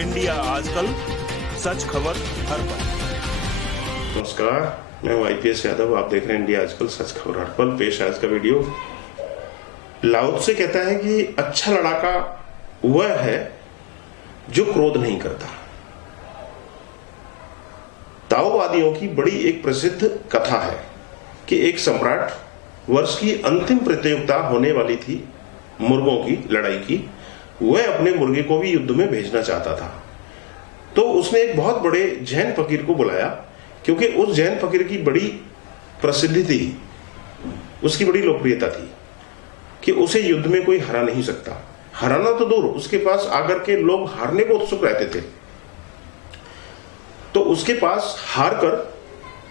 India आजकल, सच खबर हर पल। नमस्कार, मैं हूं आईपीएस यादव। आप देख रहे हैं इंडिया आजकल, सच खबर हर पल। पेश आज का वीडियो। लाओ त्से कहता है कि अच्छा लड़ाका वह है जो क्रोध नहीं करता। ताओवादियों की बड़ी एक प्रसिद्ध कथा है कि एक सम्राट, वर्ष की अंतिम प्रतियोगिता होने वाली थी मुर्गों की लड़ाई की, वह अपने मुर्गे को भी युद्ध में भेजना चाहता था। तो उसने एक बहुत बड़े जैन फकीर को बुलाया, क्योंकि उस जैन फकीर की बड़ी प्रसिद्धि थी, उसकी बड़ी लोकप्रियता थी कि उसे युद्ध में कोई हरा नहीं सकता। हराना तो दूर, उसके पास आकर के लोग हारने को उत्सुक रहते थे। तो उसके पास हार कर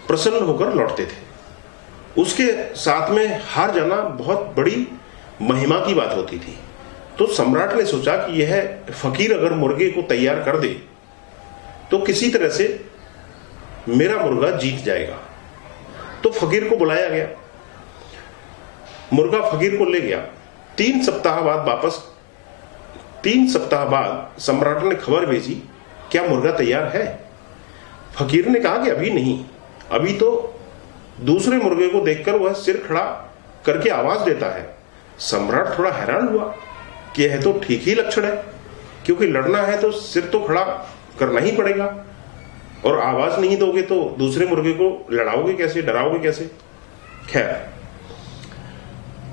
प्रसन्न होकर लौटते थे। उसके साथ में हार जाना बहुत बड़ी महिमा की बात होती थी। तो सम्राट ने सोचा कि यह फकीर अगर मुर्गे को तैयार कर दे तो किसी तरह से मेरा मुर्गा जीत जाएगा। तो फकीर को बुलाया गया, मुर्गा फकीर को ले गया। 3 सप्ताह बाद सम्राट ने खबर भेजी, क्या मुर्गा तैयार है? फकीर ने कहा कि अभी नहीं, अभी तो दूसरे मुर्गे को देखकर वह सिर खड़ा करके आवाज देता है। सम्राट थोड़ा हैरान हुआ कि यह तो ठीक ही लक्षण है, क्योंकि लड़ना है तो सिर तो खड़ा करना ही पड़ेगा, और आवाज नहीं दोगे तो दूसरे मुर्गे को लड़ाओगे कैसे, डराओगे कैसे? खैर,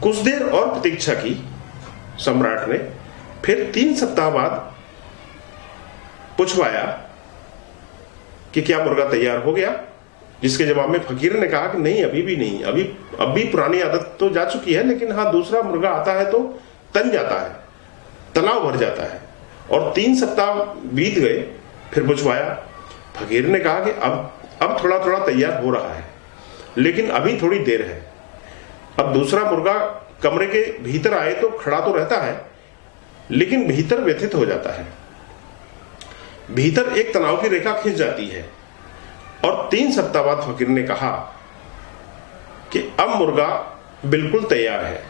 कुछ देर और प्रतीक्षा की सम्राट ने। फिर 3 सप्ताह बाद पूछवाया कि क्या मुर्गा तैयार हो गया? जिसके जवाब में फकीर ने कहा कि नहीं, अभी भी नहीं, अभी पुरानी आदत तो जा चुकी है, लेकिन हाँ, दूसरा मुर्गा आता है तो तन जाता है, तनाव भर जाता है। और 3 सप्ताह बीत गए। फिर पूछवाया, फकीर ने कहा कि अब थोड़ा थोड़ा तैयार हो रहा है, लेकिन अभी थोड़ी देर है। अब दूसरा मुर्गा कमरे के भीतर आए तो खड़ा तो रहता है, लेकिन भीतर व्यथित हो जाता है, भीतर एक तनाव की रेखा खिंच जाती है। और 3 सप्ताह बाद फकीर ने कहा कि अब मुर्गा बिल्कुल तैयार है।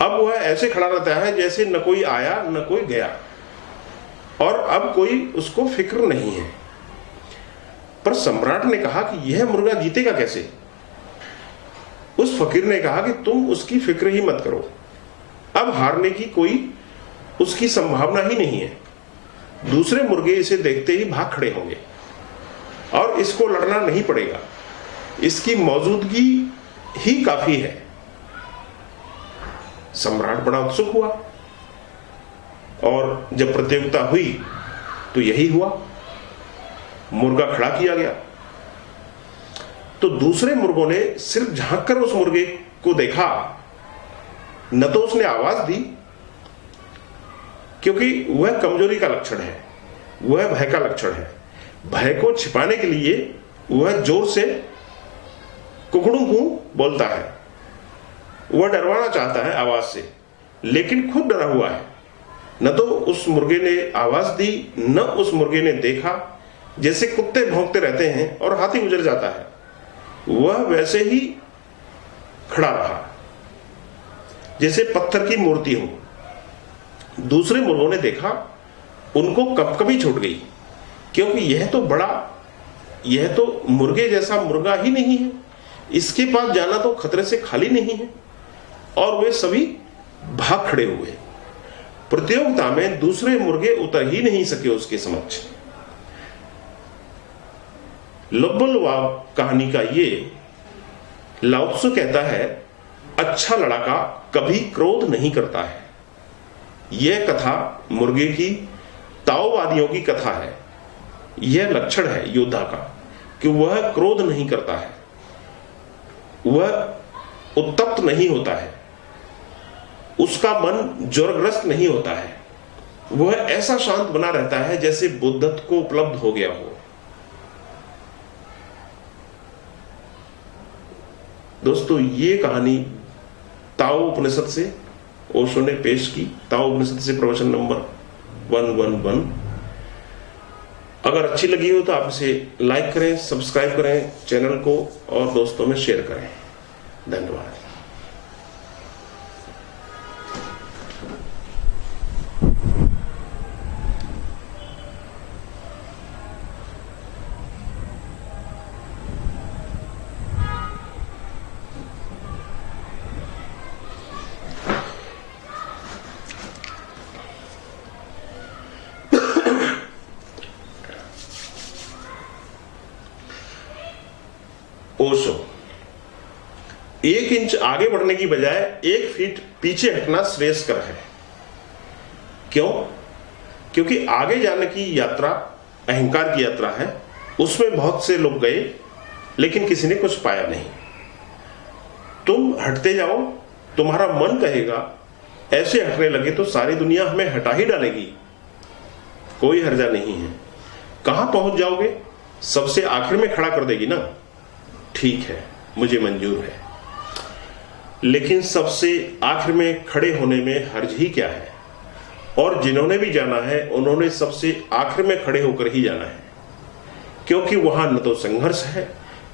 अब वह ऐसे खड़ा रहता है जैसे न कोई आया न कोई गया, और अब कोई उसको फिक्र नहीं है। पर सम्राट ने कहा कि यह मुर्गा जीतेगा कैसे? उस फकीर ने कहा कि तुम उसकी फिक्र ही मत करो, अब हारने की कोई उसकी संभावना ही नहीं है। दूसरे मुर्गे इसे देखते ही भाग खड़े होंगे और इसको लड़ना नहीं पड़ेगा, इसकी मौजूदगी ही काफी है। सम्राट बड़ा उत्सुक हुआ, और जब प्रतियोगिता हुई तो यही हुआ, मुर्गा खड़ा किया गया। तो दूसरे मुर्गों ने सिर्फ झांक कर उस मुर्गे को देखा, न तो उसने आवाज दी, क्योंकि वह कमजोरी का लक्षण है, वह भय का लक्षण है। भय को छिपाने के लिए वह जोर से कुकड़ू बोलता है, वह डरवाना चाहता है आवाज से, लेकिन खुद डरा हुआ है। न तो उस मुर्गे ने आवाज दी, न उस मुर्गे ने देखा। जैसे कुत्ते भौंकते रहते हैं और हाथी गुजर जाता है, वह वैसे ही खड़ा रहा, जैसे पत्थर की मूर्ति हो। दूसरे मुर्गों ने देखा, उनको कभी छूट गई, क्योंकि यह तो मुर्गे जैसा मुर्गा ही नहीं है, इसके पास जाना तो खतरे से खाली नहीं है। और वे सभी भाग खड़े हुए। प्रतियोगिता में दूसरे मुर्गे उतर ही नहीं सके उसके समक्ष। लब्बलवाब कहानी का ये लाओ त्से कहता है, अच्छा लड़ाका कभी क्रोध नहीं करता है। यह कथा मुर्गे की, ताओवादियों की कथा है। यह लक्षण है योद्धा का कि वह क्रोध नहीं करता है, वह उत्तप्त नहीं होता है, उसका मन ज्वरग्रस्त नहीं होता है, वह ऐसा शांत बना रहता है जैसे बुद्धत्व को उपलब्ध हो गया हो। दोस्तों, ये कहानी ताओ उपनिषद से ओशो ने पेश की। ताओ उपनिषद से प्रवचन नंबर 111। अगर अच्छी लगी हो तो आप इसे लाइक करें, सब्सक्राइब करें चैनल को, और दोस्तों में शेयर करें। धन्यवाद। इंच आगे बढ़ने की बजाय 1 फीट पीछे हटना श्रेयस्कर है। क्यों? क्योंकि आगे जाने की यात्रा अहंकार की यात्रा है, उसमें बहुत से लोग गए लेकिन किसी ने कुछ पाया नहीं। तुम हटते जाओ, तुम्हारा मन कहेगा ऐसे हटने लगे तो सारी दुनिया हमें हटा ही डालेगी, कोई हर्जा नहीं है। कहां पहुंच जाओगे? सबसे आखिर में खड़ा कर देगी ना, ठीक है, मुझे मंजूर है, लेकिन सबसे आखिर में खड़े होने में हर्ज ही क्या है? और जिन्होंने भी जाना है उन्होंने सबसे आखिर में खड़े होकर ही जाना है, क्योंकि वहां न तो संघर्ष है,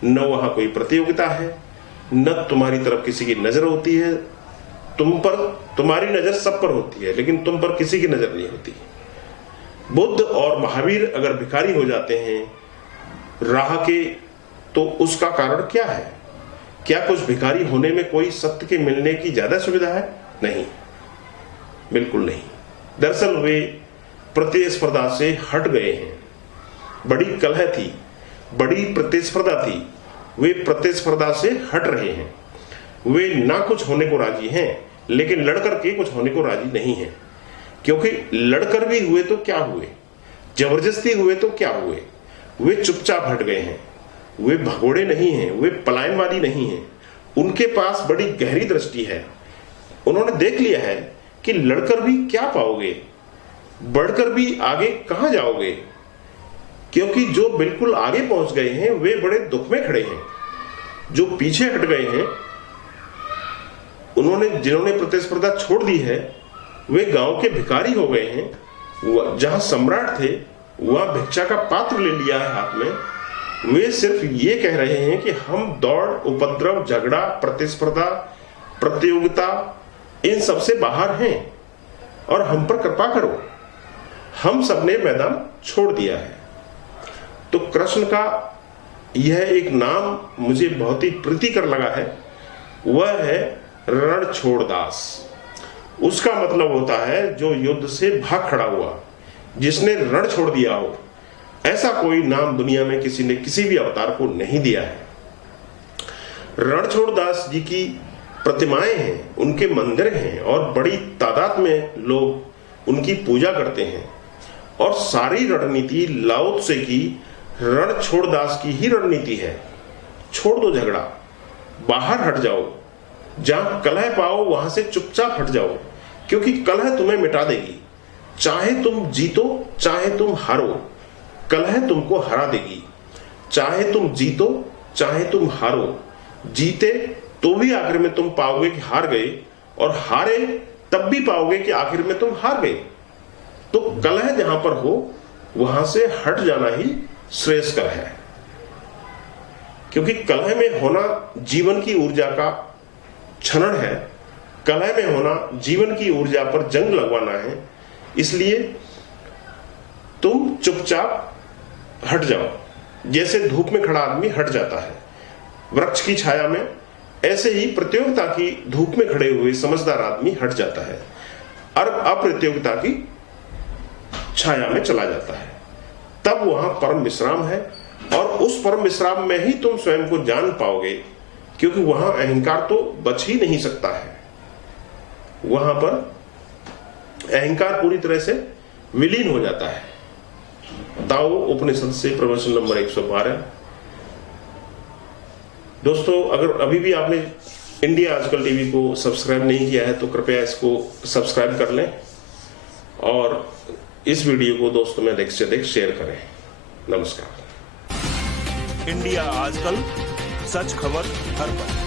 न वहां कोई प्रतियोगिता है, न तुम्हारी तरफ किसी की नजर होती है। तुम पर, तुम्हारी नजर सब पर होती है लेकिन तुम पर किसी की नजर नहीं होती। बुद्ध और महावीर अगर भिखारी हो जाते हैं राह के, तो उसका कारण क्या है? क्या कुछ भिखारी होने में कोई सत्य के मिलने की ज्यादा सुविधा है? नहीं, बिल्कुल नहीं। दरअसल वे प्रतिस्पर्धा से हट गए हैं। बड़ी कलह थी, बड़ी प्रतिस्पर्धा थी, वे प्रतिस्पर्धा से हट रहे हैं। वे ना कुछ होने को राजी हैं लेकिन लड़कर के कुछ होने को राजी नहीं हैं, क्योंकि लड़कर भी हुए तो क्या हुए, जबरदस्ती हुए तो क्या हुए। वे चुपचाप हट गए हैं। वे भगोड़े नहीं हैं, वे पलायनवादी नहीं हैं। उनके पास बड़ी गहरी दृष्टि है। उन्होंने देख लिया है कि लड़कर भी क्या पाओगे, बढ़कर भी आगे कहां जाओगे, क्योंकि जो बिल्कुल आगे पहुंच गए हैं वे बड़े दुख में खड़े हैं। जो पीछे हट गए हैं, जिन्होंने प्रतिस्पर्धा छोड़ दी है, वे गांव के भिखारी हो गए हैं। जहां सम्राट थे वहां भिक्षा का पात्र ले लिया है हाथ में। वे सिर्फ ये कह रहे हैं कि हम दौड़, उपद्रव, झगड़ा, प्रतिस्पर्धा, प्रतियोगिता, इन सब से बाहर हैं और हम पर कृपा करो। हम सबने मैदान छोड़ दिया है। तो कृष्ण का यह एक नाम मुझे बहुत ही प्रीतिकर लगा है, वह है रण छोड़ दास। उसका मतलब होता है जो युद्ध से भाग खड़ा हुआ, जिसने रण छोड़ दिया हो। ऐसा कोई नाम दुनिया में किसी ने किसी भी अवतार को नहीं दिया है। रणछोड़ दास जी की प्रतिमाएं हैं, उनके मंदिर हैं और बड़ी तादाद में लोग उनकी पूजा करते हैं। और सारी रणनीति लाओ त्से की रणछोड़ दास की ही रणनीति है। छोड़ दो झगड़ा, बाहर हट जाओ, जहां कलह पाओ वहां से चुपचाप हट जाओ, क्योंकि कलह तुम्हें मिटा देगी। चाहे तुम जीतो चाहे तुम हारो, कलह तुमको हरा देगी। चाहे तुम जीतो चाहे तुम हारो, जीते तो भी आखिर में तुम पाओगे कि हार गए, और हारे तब भी पाओगे कि आखिर में तुम हार गए। तो कलह जहां पर हो वहां से हट जाना ही श्रेयस्कर है, क्योंकि कलह में होना जीवन की ऊर्जा का क्षरण है। कलह में होना जीवन की ऊर्जा पर जंग लगवाना है। इसलिए तुम चुपचाप हट जाओ, जैसे धूप में खड़ा आदमी हट जाता है वृक्ष की छाया में, ऐसे ही प्रतियोगिता की धूप में खड़े हुए समझदार आदमी हट जाता है और अप्रतियोगिता की छाया में चला जाता है। तब वहां परम विश्राम है, और उस परम विश्राम में ही तुम स्वयं को जान पाओगे, क्योंकि वहां अहंकार तो बच ही नहीं सकता है। वहां पर अहंकार पूरी तरह से विलीन हो जाता है। ताओ उपनिषद से प्रवचन नंबर 112। दोस्तों, अगर अभी भी आपने इंडिया आजकल टीवी को सब्सक्राइब नहीं किया है तो कृपया इसको सब्सक्राइब कर लें और इस वीडियो को दोस्तों में अधिक से अधिक शेयर करें। नमस्कार। इंडिया आजकल, सच खबर हर पल।